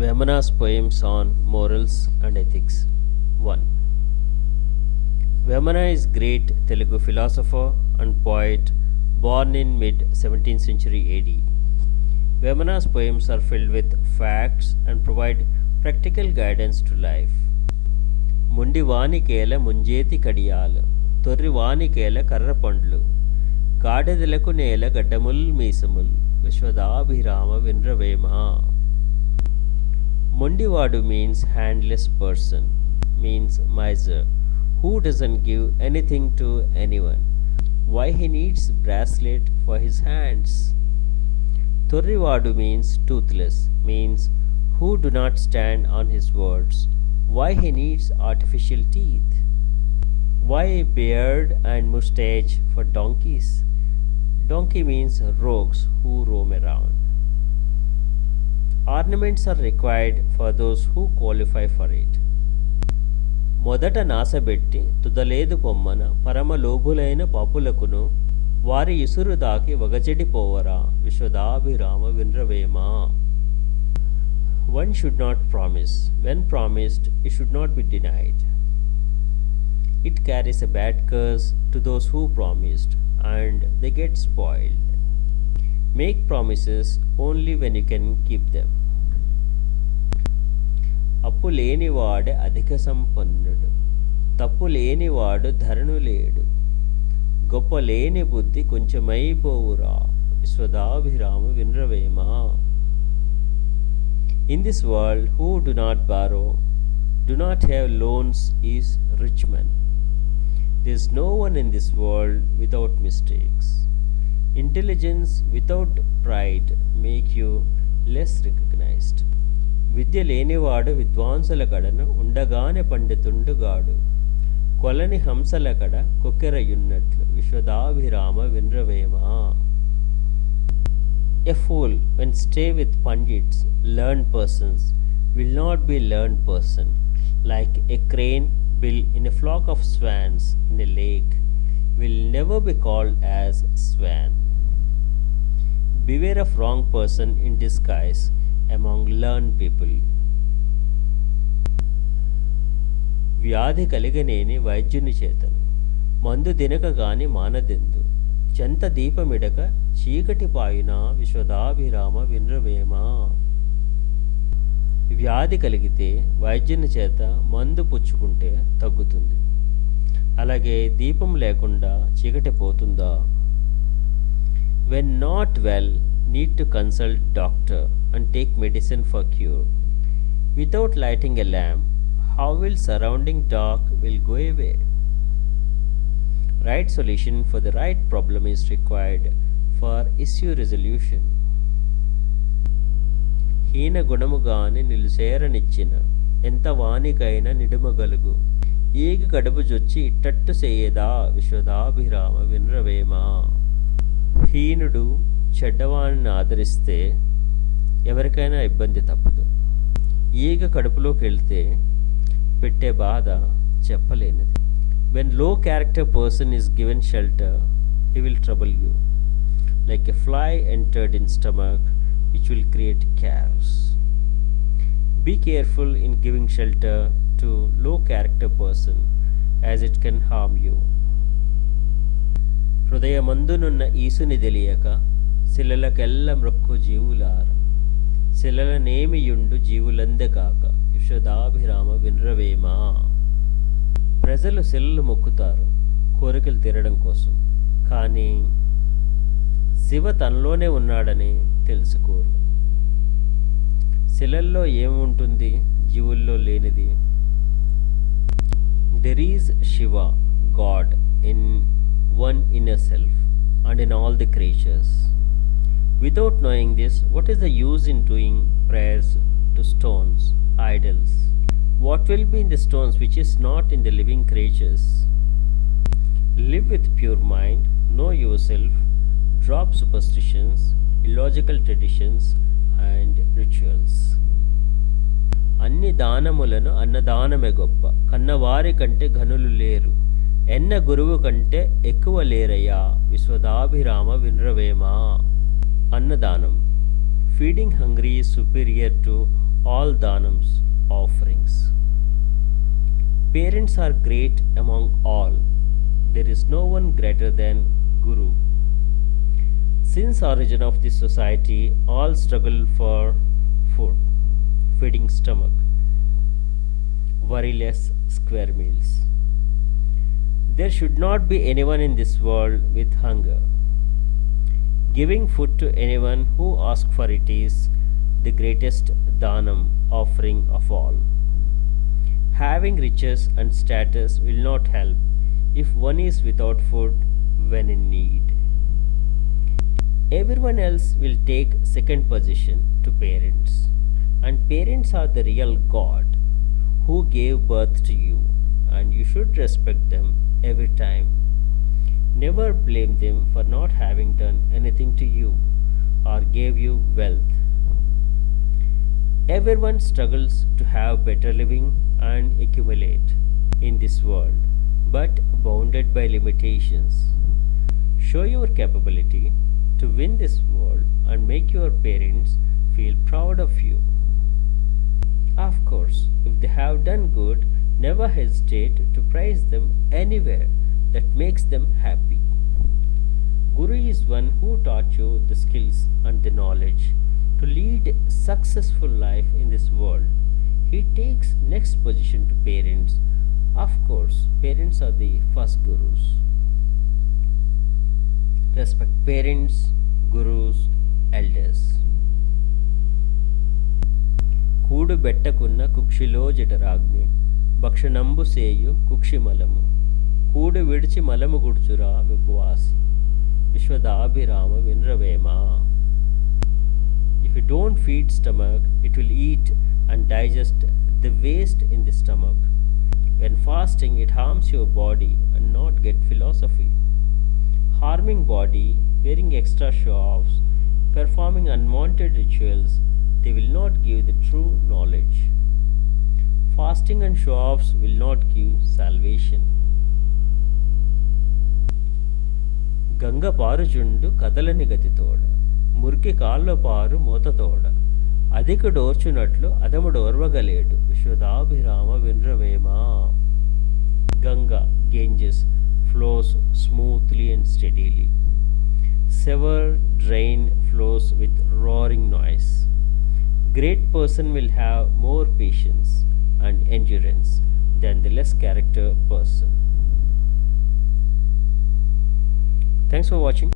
Vemana's poems on morals and ethics. 1. Vemana is great Telugu philosopher and poet born in mid 17th century AD. Vemana's poems are filled with facts and provide practical guidance to life. ముండి వానికేల ముంజేతి కడియాలు తొర్రి వానికేల కర్ర పండ్లు గాడిదలకు నేల గడ్డముల్ మీసముల్ విశ్వదాభిరామ విన్రవేమ. Mondiwadu means handless person, means miser, who doesn't give anything to anyone. Why he needs bracelet for his hands? Torrivadu means toothless, means who do not stand on his words. Why he needs artificial teeth? Why beard and mustache for donkeys? Donkey means rogues who roam around. Ornaments are required for those who qualify for it. మొదట నాసబెట్టి తుదలేదు పొమ్మన పరమలోభులైన పాపులకును వారి ఇసురు దాకి వగచెడిపోవరా విశ్వదాభిరామ విన్రవేమ. One should not promise. When promised, it should not be denied. It carries a bad curse to those who promised, and they get spoiled. Make promises only when you can keep them. అప్పు లేనివాడే అధిక సంపన్నుడు, తప్పు లేనివాడు ధరణు లేడు, గొప్ప లేని బుద్ధి కొంచెమైపోవురా విశ్వదాభిరామ విన్రవేమ. In this world, who do not borrow, do not have loans, is rich man. There is no one in this world without mistakes. Intelligence without pride make you less recognized. విద్య లేనివాడు విద్వాంసుల కడను ఉండగానే పండితుండుగాడు, కొలని హంసల కడ కొక్కెరయున్నట్లు విశ్వదాభిరామ విన్రవేమ. A fool, when stay with pandits, learned persons, will not be learned person. Like a crane built in a flock of swans in a lake, will never be called as swan. Beware of wrong person in disguise among learned people. వ్యాధి కలిగనేని వైద్యుని చేతను మందు తినక గాని మానదెందు, చెంత దీపమిడక చీకటి పాయున విశ్వదాభిరామ విన్రవేమ. వ్యాధి కలిగితే వైద్యుని చేత మందు పుచ్చుకుంటే తగ్గుతుంది, అలాగే దీపం లేకుండా చీకటి పోతుందా? When not well, need to consult doctor and take medicine for cure. Without lighting a lamp, how will surrounding dark will go away? Right solution for the right problem is required for issue resolution. హీన గుణముగాని నిలుసేరనిచ్చిన ఎంత వానికైనా నిడుమగలుగు, ఈగ కడుపు జొచ్చి ఇట్టట్టు చేయదా విశ్వదాభిరామ విన్రవేమ. హీనుడు చెడ్డవాణిని ఆదరిస్తే ఎవరికైనా ఇబ్బంది తప్పదు, ఈగ కడుపులోకి వెళ్తే పెట్టే బాధ చెప్పలేనిది. When low character person is given shelter, he will trouble you like a fly entered in stomach, which will create chaos. Be careful in giving shelter to low character person, as it can harm you. హృదయమందునున్న ఈసుని తెలియక శిలలకెల్ల మ్రొక్కు జీవులార, శిలలనేమియుండు జీవులందెగాక విశ్వదాభిరామ విన్రవేమ. ప్రజలు శిలలు మొక్కుతారు కోరికలు తీరడం కోసం, కానీ శివ తనలోనే ఉన్నాడని తెలుసుకోరు. శిలల్లో ఏముంటుంది జీవుల్లో లేనిది? There is Shiva, God, in one inner self and in all the creatures. Without knowing this, what is the use in doing prayers to stones, idols? What will be in the stones which is not in the living creatures? Live with pure mind, know yourself, drop superstitions, illogical traditions and rituals. అన్ని దానములను అన్నదానమే గొప్ప, కన్నవారి కంటే ఘనులు లేరు, ఎన్న గురువు కంటే ఎక్కువ లేరయ్యా విశ్వదాభిరామ విన్రవేమ. అన్నదానం. Feeding hungry is superior to all dhanams, offerings. Parents are great among all. There is no one greater than Guru. Since origin of this society, all struggle for food, feeding stomach, worryless square meals. There should not be anyone in this world with hunger. Giving food to anyone who asks for it is the greatest dhanam offering of all. Having riches and status will not help if one is without food when in need. Everyone else will take second position to parents, and parents are the real God who gave birth to you, and you should respect them every time. Never blame them for not having done anything to you or gave you wealth. Everyone struggles to have better living and accumulate in this world, but bounded by limitations. Show your capability to win this world and make your parents feel proud of you. Of course, if they have done good, never hesitate to praise them anywhere that makes them happy. Guru is one who taught you the skills and the knowledge to lead successful life in this world. He takes next position to parents. Of course, parents are the first gurus. Respect parents, gurus, elders. కూడు బెట్టకున్న కుక్షిలో జఠరాగ్ని భక్షణంబు సేయు కుక్షిమలము కూడు విడిచి మలము గుడ్చురా విపువాసి విశ్వదాభిరామ వినరవేమ. If you don't feed stomach, it will eat and digest the waste in the stomach. When fasting, it harms your body and not get philosophy. Harming body, wearing extra show-offs, performing unwanted rituals, they will not give the true knowledge. Fasting and show-offs will not give salvation. Ganga పారుచుండు కదలని గతితోడ మురికి కాళ్ళ పారు మూతతోడ అధికుడోర్చునట్లు అదముడోర్వగలేడు విశ్వదాభిరామ వినరవేమ. Ganga, Ganges, flows smoothly and steadily. Sewer drain flows with roaring noise. Great person will have more patience and endurance than the less character person. Thanks for watching.